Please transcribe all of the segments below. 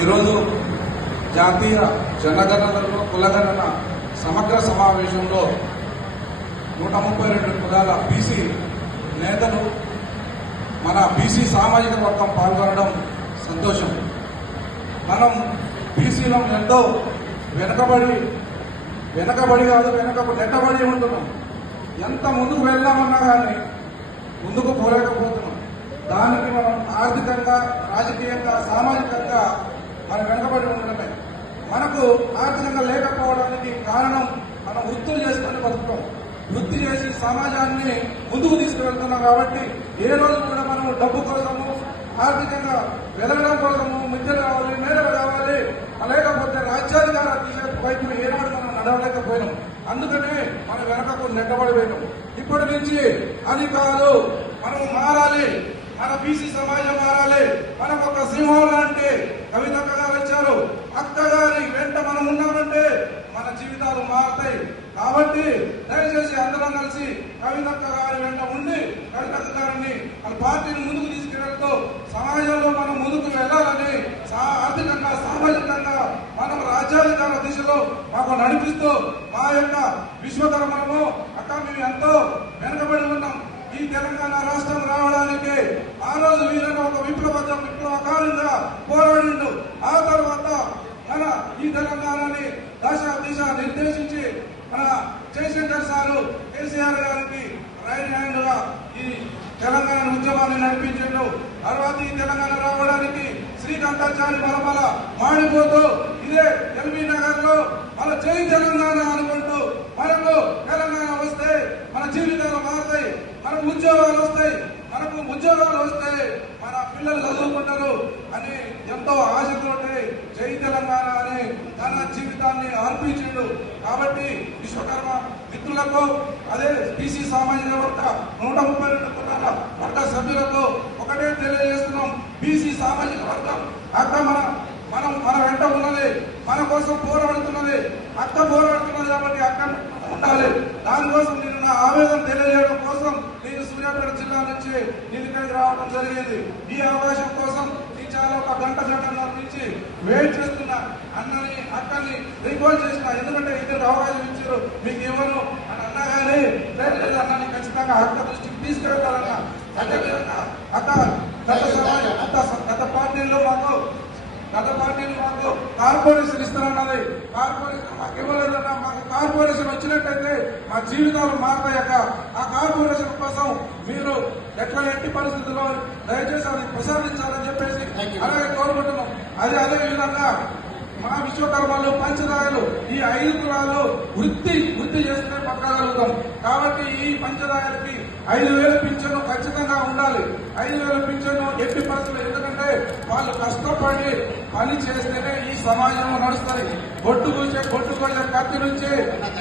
ఈరోజు జాతీయ జనగణనలో కులగణన సమగ్ర సమావేశంలో 132 కులాల బీసీ నేతలు మన బీసీ సామాజిక వర్గం పాల్గొనడం సంతోషం. మనం బీసీలో ఎంతో వెనకబడి కాదు నెట్టబడి ఉంటున్నాం. ఎంత ముందుకు వెళ్దామన్నా కానీ ముందుకు పోలేకపోతున్నాం. దానికి మనం ఆర్థికంగా, రాజకీయంగా, సామాజికంగా మనం వెనకబడి ఉండడమే. మనకు ఆర్థికంగా లేకపోవడానికి కారణం మనం వృత్తులు చేసుకొని బతుకుతాం. వృత్తి చేసి సమాజాన్ని ముందుకు తీసుకువెళ్తున్నాం. కాబట్టి ఏ రోజు కూడా మనం డబ్బు కోసము, ఆర్థికంగా వెలగడం కోసము మిద్దెలు కావాలి, మేడలు కావాలి, లేకపోతే రాజ్యాధికార దిశ వైపు ఏనాడు మనం నడవలేకపోయినాం. అందుకనే మనం వెనకకు నెట్టబడిపోయినాం. ఇప్పటి నుంచి అది కాదు, మనం మారాలి. మన బీసీ సమాజం మారాలి. మనకు ఒక సింహం లాంటి కవితక్క గారు వచ్చారు. అక్క గారి వెంట మనం ఉన్నామంటే మన జీవితాలు మారుతాయి. కాబట్టి దయచేసి అందరం కలిసి కవితక్క గారి వెంట ఉండి కవితక్క గారిని మన పార్టీని ముందుకు తీసుకెళ్తూ సమాజంలో మనం ముందుకు వెళ్లాలని, ఆర్థికంగా, సామాజికంగా మనం రాజ్యాధికార దిశలో మాకు నడిపిస్తూ మా యొక్క విశ్వకర్మను అక్క మేము ఎంతో వెనుకబడి ఉన్నాం. ఈ తెలంగాణ రాష్ట్రం రావడానికి ఆ రోజు వీళ్ళని ఒక విప్లవకారంగా పోరాడిండు. ఆ తర్వాత మన ఈ తెలంగాణని దిశ నిర్దేశించి మన జయశంకర్ సారు కేసీఆర్ గారికి రైట్ హ్యాండ్ గా ఈ తెలంగాణ ఉద్యమాన్ని నడిపించిండు. తర్వాత ఈ తెలంగాణ రావడానికి శ్రీకాంతాచారి మలమల మాడిపోతూ ఇదే ఎల్బీ నగర్ లో మన జై తెలంగాణ అనుకుంటూ మనకు తెలంగాణ వస్తే మన జీవితాలు మారుతాయి, మనకు ఉద్యోగాలు వస్తాయి, మన పిల్లలు చదువుకుంటారు అని ఎంతో ఆశతోటి జై తెలంగాణ అని తన జీవితాన్ని అర్పించిండు. కాబట్టి విశ్వకర్మ మిత్రులకు, అదే బీసీ సామాజిక వర్గ 132 కులాల వర్గ సభ్యులకు ఒకటే తెలియజేస్తున్నాం. బీసీ సామాజిక వర్గం అక్క మన వెంట ఉన్నది, మన కోసం పోరాడుతున్నది. అక్క పోరాడుతున్నది కాబట్టి అక్క ఉండాలి. దానికోసం నేను నా ఆవేదన తెలియజేయడం కోసం నేను సూర్యాపేట జిల్లా నుంచి నేను ఇక్కడికి రావడం జరిగింది. ఈ అవకాశం కోసం నేను చాలా ఒక గంటన్నర నుంచి వెయిట్ చేస్తున్నా. అక్కని రిక్వెస్ట్ చేసిన, ఎందుకంటే ఇద్దరు అవకాశం ఇచ్చారు, మీకు ఎవరు అని అన్నా కానీ లేదు అన్నని ఖచ్చితంగా అక్క దృష్టికి తీసుకెళ్తారన్న. అదేవిధంగా గత పార్టీలో మాకు కార్పొరేషన్ ఇస్తారన్నది. కార్పొరేషన్ మాకు ఇవ్వలేదన్నా. మాకు కార్పొరేషన్ వచ్చినట్టయితే మా జీవితాలు మారతాయక. ఆ కార్పొరేషన్ కోసం మీరు ఎట్టి పరిస్థితుల్లో దయచేసి అది ప్రసాదించాలని చెప్పేసి అలాగే కోరుకుంటున్నాం. అదే విధంగా మా విశ్వకర్మలు, పంచదాయలు ఈ 5 కులాలు వృత్తి చేస్తే పక్కగలుగుతాం. కాబట్టి ఈ పంచదాయలకి 5,000 పింఛను ఖచ్చితంగా ఉండాలి. 5,000 పింఛను ఎట్టి పరిస్థితులు, ఎందుకంటే వాళ్ళు కష్టపడి పని చేస్తేనే ఈ సమాజం నడుస్తుంది. బొట్టు కోసే కత్తి నుంచి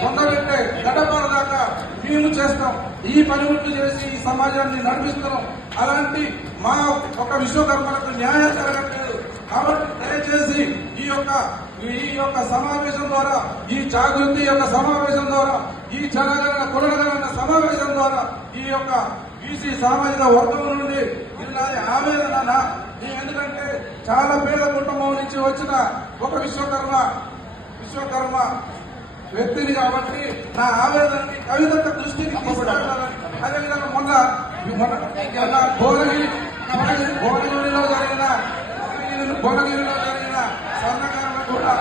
పొందబెట్టే గడపల దాకా మేము చేస్తాం. ఈ పనిముట్లు చేసి ఈ సమాజాన్ని నడిపిస్తున్నాం. అలాంటి మా ఒక విశ్వకర్మలకు న్యాయం జరగట్లేదు. కాబట్టి దయచేసి ఈ యొక్క సమావేశం ద్వారా, ఈ జాగృతి యొక్క సమావేశం ద్వారా, ఈ జనగణన కులగణన సమావేశం ద్వారా ఈ యొక్క బీసీ సామాజిక వర్గం నుండి ఇది నాది ఆవేదన. ఎందుకంటే చాలా పేద కుటుంబం నుంచి వచ్చిన ఒక విశ్వకర్మ వ్యక్తిని కాబట్టి నా ఆవేదనని కవితక్క దృష్టికి తీసుకెళ్లాలని. అదేవిధంగా మొన్న భువనగిరిలో జరిగిన స్వర్ణకారులు కూడా